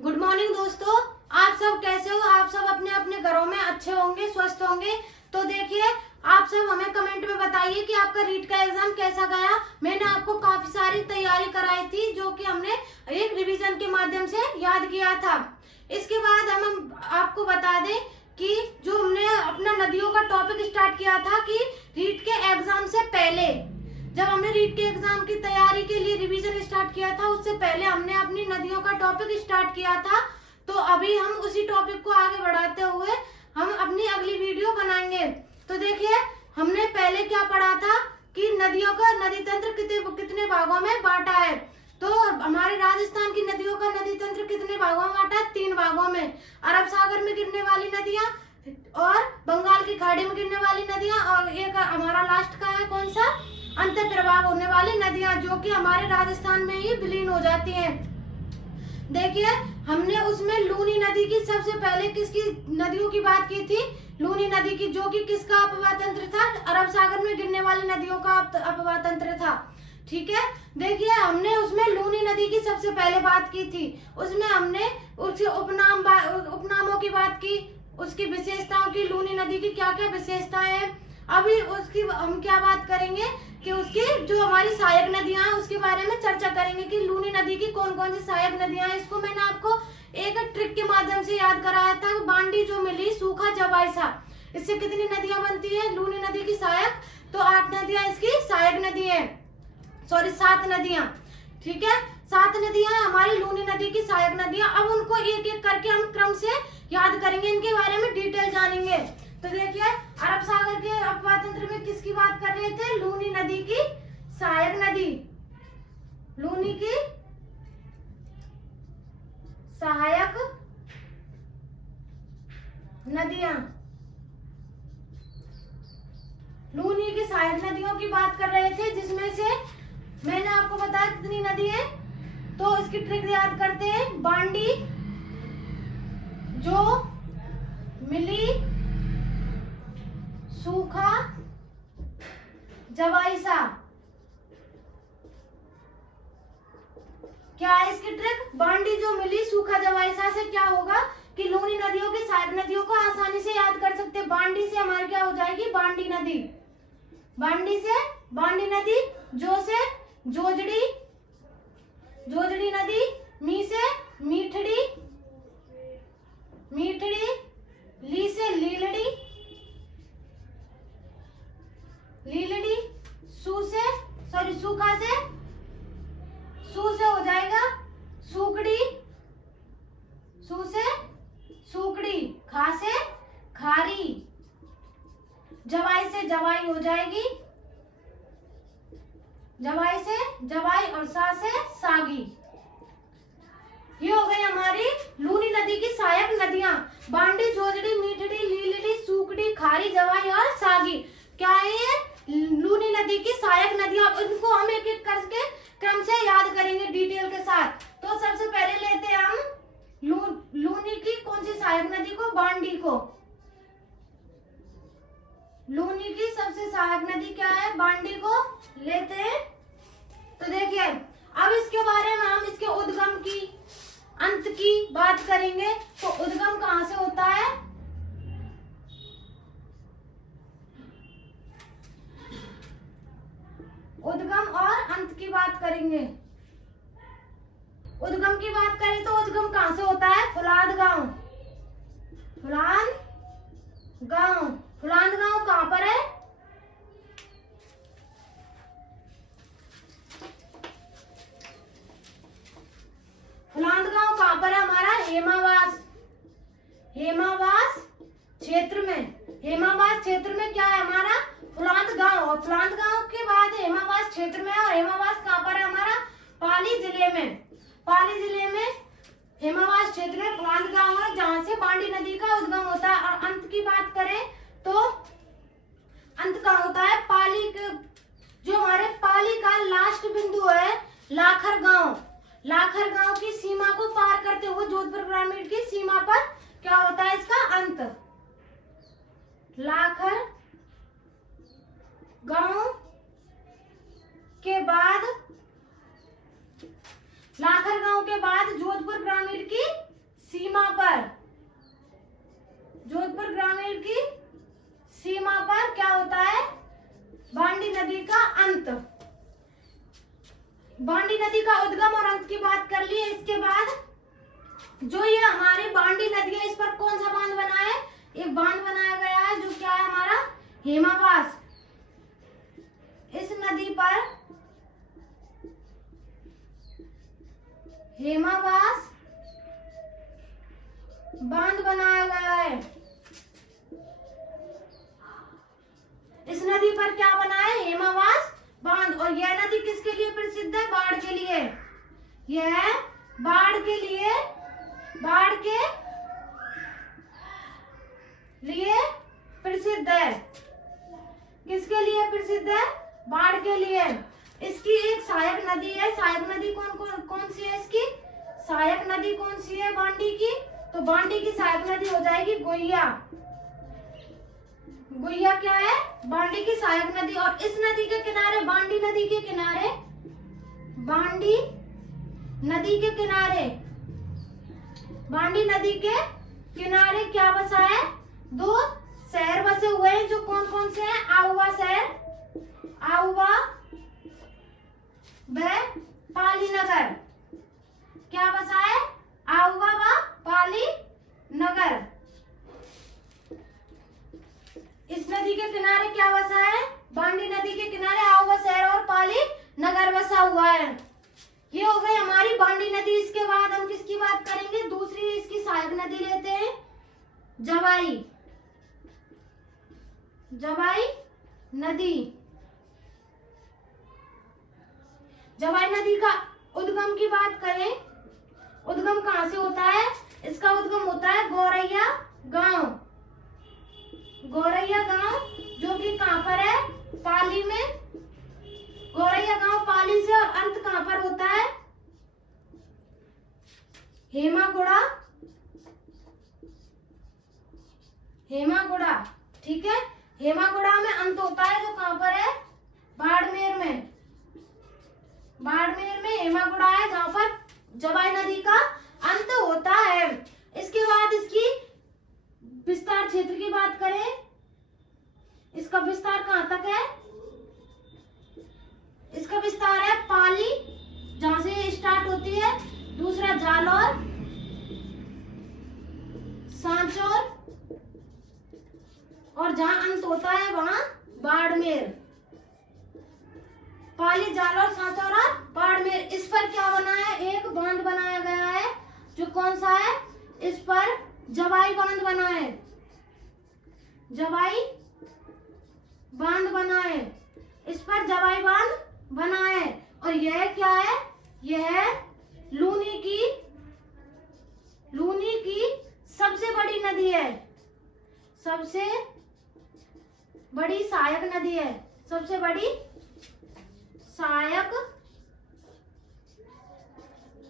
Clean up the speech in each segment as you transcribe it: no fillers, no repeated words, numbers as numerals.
Good morning दोस्तों। आप सब कैसे हो? आप सब अपने अपने घरों में अच्छे होंगे, स्वस्थ होंगे। तो देखिए, आप सब हमें कमेंट में बताइए कि आपका रीट का एग्जाम कैसा गया। मैंने आपको काफी सारी तैयारी कराई थी, जो कि हमने एक रिवीजन के माध्यम से याद किया था। इसके बाद हम आपको बता दें कि जो हमने अपना नदियों का टॉपिक स्टार्ट किया था कि रीट के एग्जाम से पहले, जब हमने रीट के एग्जाम की तैयारी के लिए रिवीजन स्टार्ट किया था, उससे पहले हमने अपनी नदियों का टॉपिक स्टार्ट किया था। तो अभी हम उसी टॉपिक को आगे बढ़ाते हुए हम अपनी अगली वीडियो बनाएंगे। तो देखिए, हमने पहले क्या पढ़ा था कि नदियों का नदी तंत्र कितने भागों में बांटा है। तो हमारे राजस्थान की नदियों का नदी तंत्र कितने भागों में बांटा है? 3 भागों में। अरब सागर में गिरने वाली नदियां और बंगाल की खाड़ी में गिरने वाली नदियां, और एक हमारा लास्ट का है कौन सा, अंत प्रभाव होने वाली नदियां, जो कि हमारे राजस्थान में ही विलीन हो जाती हैं। देखिए, हमने उसमें लूनी नदी की सबसे पहले किसकी नदियों की बात की थी? लूनी नदी की, जो कि किसका अपवाह तंत्र था? अरब सागर में गिरने वाली नदियों का अपवाह तंत्र था। ठीक है, देखिए हमने उसमें लूनी नदी की सबसे पहले बात की थी। उसमें हमने उसके उपनामों की बात की, उसकी विशेषताओं की, लूनी नदी की क्या क्या विशेषताएं हैं। अभी उसकी हम क्या बात करेंगे कि उसकी जो हमारी सहायक नदियां हैं उसके बारे में चर्चा करेंगे कि लूनी नदी की कौन कौन सी सहायक नदियां हैं। इसको मैंने आपको एक ट्रिक के माध्यम से याद कराया था। बांडी जो मिली, सूखा, जवाईसा, इससे कितनी नदियां बनती है लूनी नदी की सहायक? तो 8 नदियां इसकी सहायक नदी है, सॉरी 7 नदियां। ठीक है, 7 नदियां हमारी लूनी नदी की सहायक नदियां। अब उनको एक एक करके हम क्रम से याद करेंगे, इनके बारे में डिटेल जानेंगे। तो देखिए, अरब सागर के अपवाह तंत्र में किसकी बात कर रहे थे? लूनी नदी की सहायक नदी, लूनी की सहायक नदियां, लूनी की सहायक नदियों की बात कर रहे थे, जिसमें से मैंने आपको बताया कितनी नदी है। तो इसकी ट्रिक याद करते हैं। बांडी जो मिली, सूखा, जवाईसा। क्या है इसकी ट्रिक? बांडी जो मिली, सूखा, जवाईसा से क्या होगा कि लूनी नदियों की सहायक नदियों को आसानी से याद कर सकते हैं। बांडी से हमारी क्या हो जाएगी? बांडी नदी। बांडी से बांडी नदी, जो से जोजड़ी, जोजड़ी नदी, मी से मीठड़ी, मीठड़ी, ली से लीलड़ी, लीलड़ी, सू से सॉरी सूखा से सू से हो जाएगा सूकड़ी, सू से सूकड़ी, खा से खारी, जवाई से जवाई हो जाएगी, जवाई से जवाई, और सा से सागी। ये हो गई हमारी लूनी नदी की सहायक नदियां। बांडी, जोजड़ी, मीठड़ी, लीलड़ी, सूकड़ी, खारी, जवाई और सागी। क्या है ये? लूनी नदी की सहायक नदियां। इनको हम एक एक करके क्रम से याद करेंगे डिटेल के साथ। तो सबसे पहले लेते हैं हम लूनी की कौन सी सहायक नदी को? बांडी को। लूनी की सबसे सहायक नदी क्या है? बांडी को लेते हैं। तो देखिए, अब इसके बारे में हम इसके उद्गम की, अंत की बात करेंगे। तो उद्गम कहां से होता है? उद्गम और अंत की बात करेंगे। उद्गम की बात करें तो उद्गम कहां से होता है? फुलाद गांव। फुलान गांव, फुलान गांव कहां पर है? फुलांद गांव कहां पर है हमारा? हेमावास, हेमावास क्षेत्र में। हेमावास क्षेत्र में क्या है हमारा? फुलांद गांव। और फुलांद गांव के बाद हेमावास क्षेत्र में, और हेमावास कहां पर है हमारा? पाली जिले में। पाली जिले में हेमावास क्षेत्र में फुलांद गांव है, जहां से बांडी नदी का उद्गम होता है। और अंत की बात करें तो अंत कहां होता है? पाली के, जो हमारे पाली का लास्ट बिंदु है लाखर गांव। लाखर गांव की सीमा को पार करते हुए जोधपुर ग्रामीण की सीमा पर क्या होता है इसका अंत? लाखर गांव के बाद, लाखर गांव के बाद जोधपुर ग्रामीण की बांडी नदी का उद्गम और अंत की बात कर ली है। इसके बाद जो ये हमारी बांडी नदी है, इस पर कौन सा बांध बना है? एक बांध बनाया गया है जो क्या है हमारा, हेमावास। इस नदी पर हेमावास बांध बनाया गया है। इस नदी पर क्या बना है? हेमावास बांध। और यह नदी किसके लिए प्रसिद्ध है? बाढ़ के लिए। यह बाढ़ के लिए प्रसिद्ध है। किसके लिए प्रसिद्ध है? बाढ़ के लिए। इसकी एक सहायक नदी है। सहायक नदी कौन सी है इसकी? सहायक नदी कौन सी है बांडी की? तो बांडी की सहायक नदी हो जाएगी गोइया। गोइया क्या है? बांडी की सहायक नदी। और इस नदी के किनारे, बांडी नदी के किनारे, बांडी नदी के किनारे क्या बसा है? दो शहर बसे हुए हैं जो कौन कौन से हैं? आउवा शहर, आउवा व पाली नगर। क्या बसा है? आउवा व पाली नगर। इस नदी के किनारे क्या बसा है? बांडी नदी के किनारे आउवा शहर और पाली नगर बसा हुआ है। ये हो गई हमारी बांडी नदी। इसके बाद हम किसकी बात करेंगे? दूसरी इसकी सहायक नदी लेते हैं, जवाई। जवाई नदी। जवाई नदी का उद्गम की बात करें, उद्गम कहाँ से होता है? इसका उद्गम होता है गौरैया गांव। गौरैया गांव जो कि कहाँ पर है? पाली में। गौरैया गांव पाली से। और अंत कहाँ पर होता है? हेमागुड़ा। हेमागुड़ा, ठीक है। हेमागुड़ा में अंत होता है जो कहाँ पर है? बाड़मेर में। बाड़मेर में हेमागुड़ा है जहाँ पर जवाई नदी का अंत होता है। इसके बाद इसकी विस्तार क्षेत्र की बात करें, इसका विस्तार कहाँ तक है? इसका विस्तार है पाली, जहां से स्टार्ट होती है। दूसरा जालौर, सांचौर, और जहां अंत होता है वहां बाड़मेर। पाली, जालौर, सांचौर और बाड़मेर। इस पर क्या बना है? एक बांध बनाया गया है जो कौन सा है? इस पर जवाई बांध बना है। जवाई बांध बना है। इस पर जवाई बांध बना है। और यह क्या है? यह लूनी की सबसे बड़ी नदी है। सबसे बड़ी सहायक नदी है। सबसे बड़ी सहायक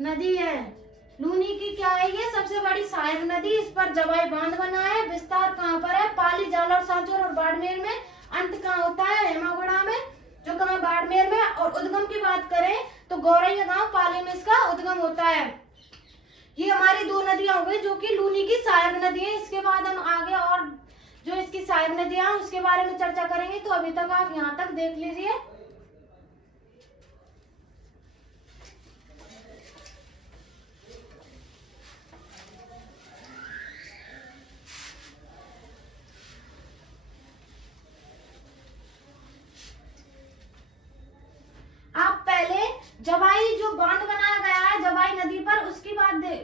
नदी है। लूनी की क्या है? ये सबसे बड़ी सहायक नदी। इस पर जवाई बांध बना है। विस्तार कहाँ पर है? पाली, जालौर, सांचौर और बाड़मेर में। अंत कहाँ होता है? हेमागुड़ा में, जो कहाँ? बाड़मेर में। और उद्गम की बात करें तो गौरैया गांव पाली में इसका उद्गम होता है। ये हमारी दो नदियां हो गई जो कि लूनी की सहायक नदी है। इसके बाद हम आगे और जो इसकी सहायक नदियां उसके बारे में चर्चा करेंगे। तो अभी तक आप यहाँ तक देख लीजिए। जवाई जो बांध बनाया गया है जवाई नदी पर,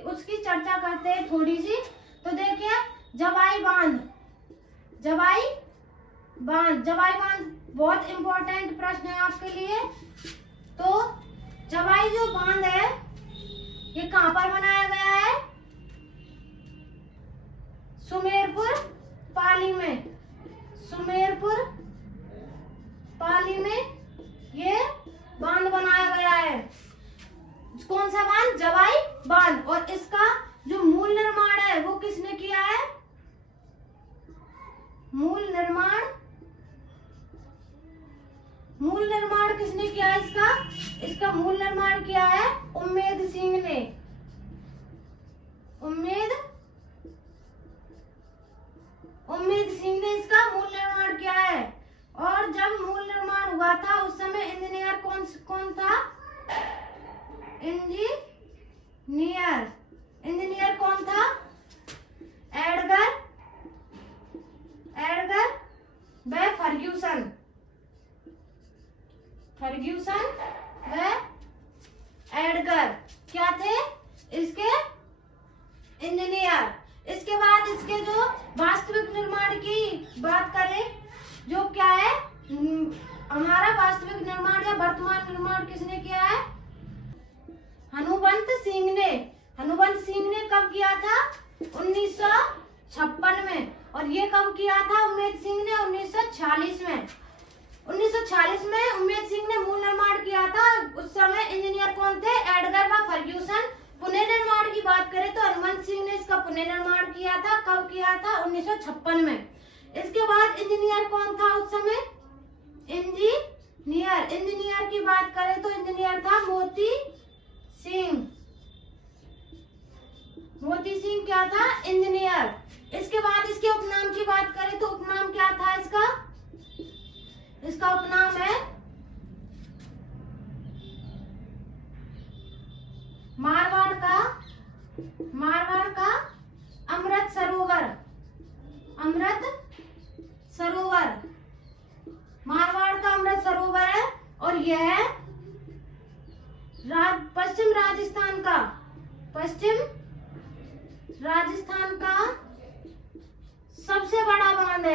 उसकी चर्चा करते हैं थोड़ी सी। तो देखिए, जवाई बांध बहुत इंपॉर्टेंट प्रश्न है आपके लिए। तो जवाई जो बांध है ये कहाँ पर बनाया गया है? सुमेरपुर पाली में। सुमेरपुर पाली में ये बांध बनाया गया है। कौन सा बांध? जवाई बांध। और इसका जो मूल निर्माण है वो किसने किया है? मूल निर्माण किसने किया है इसका मूल निर्माण किया है उम्मेद सिंह ने। उम्मेद सिंह ने इसका मूल निर्माण किया है। और जब मूल निर्माण हुआ था उस समय इंजीनियर कौन था? इंजीनियर। इसके बाद इसके जो वास्तविक निर्माण की बात करें, जो क्या है हमारा वास्तविक निर्माण या वर्तमान निर्माण किसने किया है? हनुवंत सिंह ने। हनुवंत सिंह ने कब किया था? 1956 में। और ये कब किया था उम्मेद सिंह ने? 1946 में। 1946 में उम्मेद सिंह ने मूल निर्माण किया था। उस समय इंजीनियर कौन थे? एडगर व फर्ग्यूसन। पुनः निर्माण की बात करें तो हनुवंत सिंह ने इसका पुनः निर्माण किया था। कब किया था? 1956 में। इसके बाद इंजीनियर कौन था उस समय? इंजीनियर की बात करें तो इंजीनियर था मोती सिंह। मोती सिंह क्या था? इंजीनियर। इसके बाद इसके उपनाम की बात करें तो उपनाम क्या था इसका? इसका उपनाम है मारवाड़ का अमृत सरोवर। मारवाड़ का अमृत सरोवर है। और यह पश्चिम राजस्थान का सबसे बड़ा बांध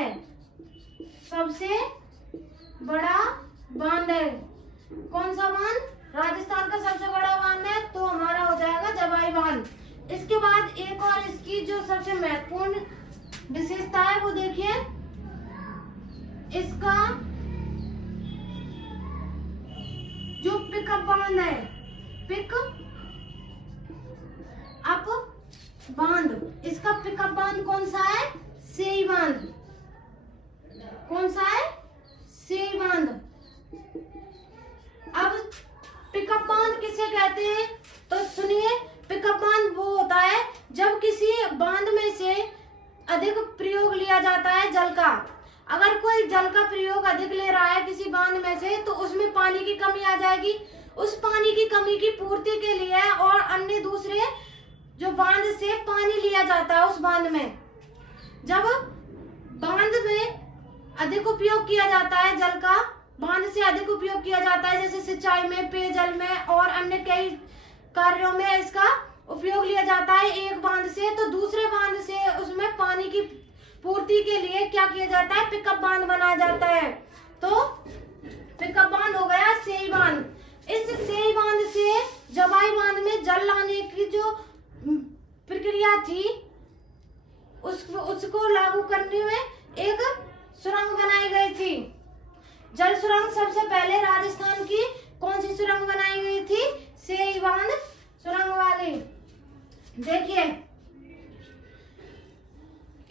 है। कौन सा बांध? राजस्थान का सबसे बड़ा बांध है तो हमारा हो जाएगा जवाई बांध। इसके बाद एक और इसकी जो सबसे महत्वपूर्ण विशेषता है वो देखिए, इसका जो पिकअप बांध है, इसका पिकअप बांध कौन सा है? सेई बांध। कौन सा है? सेई बांध। अब पिकअप बांध किसे कहते हैं तो सुनिए, पिकअप बांध वो होता है जब किसी बांध में से अधिक प्रयोग लिया जाता है जल का। अगर कोई जल का प्रयोग अधिक ले रहा है किसी बांध में से तो उसमें पानी की कमी आ जाएगी। उस पानी की कमी की पूर्ति के लिए और अन्य दूसरे जो बांध से पानी लिया जाता है उस बांध में, जब बांध में अधिक उपयोग किया जाता है जल का, बांध से अधिक उपयोग किया जाता है जैसे सिंचाई में, पेयजल में और अन्य कई कार्यों में इसका उपयोग लिया जाता है एक बांध से, तो दूसरे बांध से उसमें पानी की पूर्ति के लिए क्या किया जाता है? पिकअप बांध बनाया जाता है। तो पिकअप बांध हो गया सेई बांध। इस सेई बांध से जवाई बांध में जल लाने की जो प्रक्रिया थी उसको लागू करने में एक सुरंग बनाई गई थी। जल सुरंग सबसे पहले राजस्थान की कौन सी सुरंग बनाई गई थी? सेई बांध सुरंग वाली। देखिए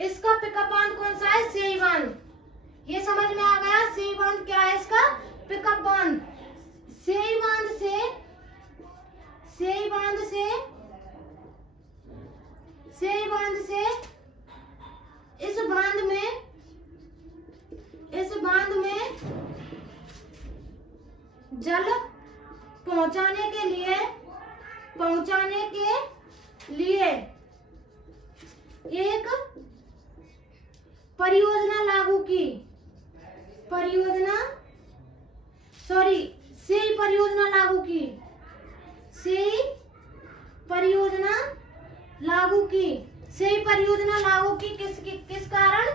इसका पिकअप बांध कौन सा है? सेई बांध। ये समझ में आ गया सेई बांध क्या है? इसका पिकअप बांध। सेई बांध से इस बांध में जल पहुंचाने के लिए एक परियोजना लागू की। सेई परियोजना लागू की किस कारण?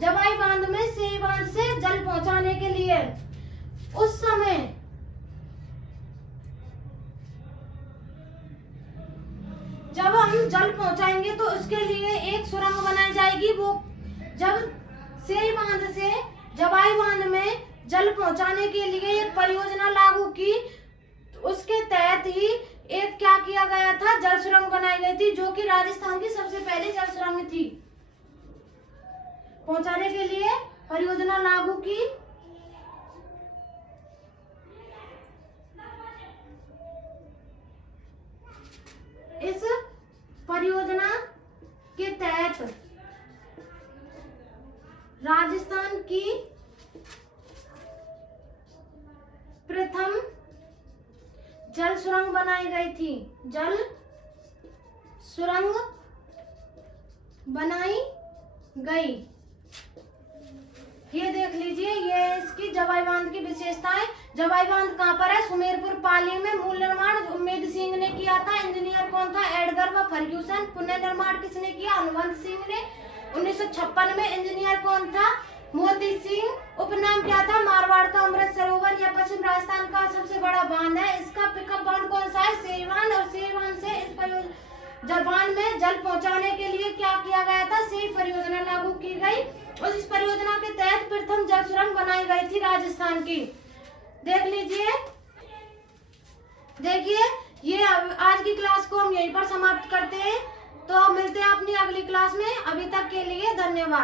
जवाई बांध में सेई बांध से जल पहुंचाने के लिए। उस समय जब हम जल पहुंचाएंगे तो उसके लिए एक सुरंग बनाई जाएगी। वो जब सेई बांध से जवाई बांध में जल पहुंचाने के लिए एक परियोजना लागू की, उसके तहत ही एक क्या किया गया था? जल सुरंग बनाई गई थी, जो कि राजस्थान की सबसे पहले जल सुरंग थी। पहुंचाने के लिए परियोजना लागू की। इस परियोजना के तहत राजस्थान की प्रथम जल सुरंग बनाई गई थी। जल सुरंग बनाई गई। ये देख लीजिए, ये इसकी जवाई बांध की विशेषताएं। जवाई बांध कहाँ पर है? सुमेरपुर पाली में। मूल निर्माण उम्मेद सिंह ने किया था। इंजीनियर कौन था? एडगर व फर्ग्यूसन। पुनर्निर्माण किसने किया? अनुबंध सिंह ने। 1956 में इंजीनियर कौन था? मोती सिंह। उपनाम क्या था? मारवाड़ का अमृत सरोवर। यह पश्चिम राजस्थान का सबसे बड़ा बांध है। इसका पिकअप बांध कौन सा है? सेवान। और सेवान से इस जापान में जल पहुंचाने के लिए क्या किया गया था? सेई परियोजना लागू की गई और इस परियोजना के तहत प्रथम जल सुरंग बनाई गई थी राजस्थान की। देख लीजिए, देखिए ये आज की क्लास को हम यहीं पर समाप्त करते हैं। तो मिलते हैं अपनी अगली क्लास में। अभी तक के लिए धन्यवाद।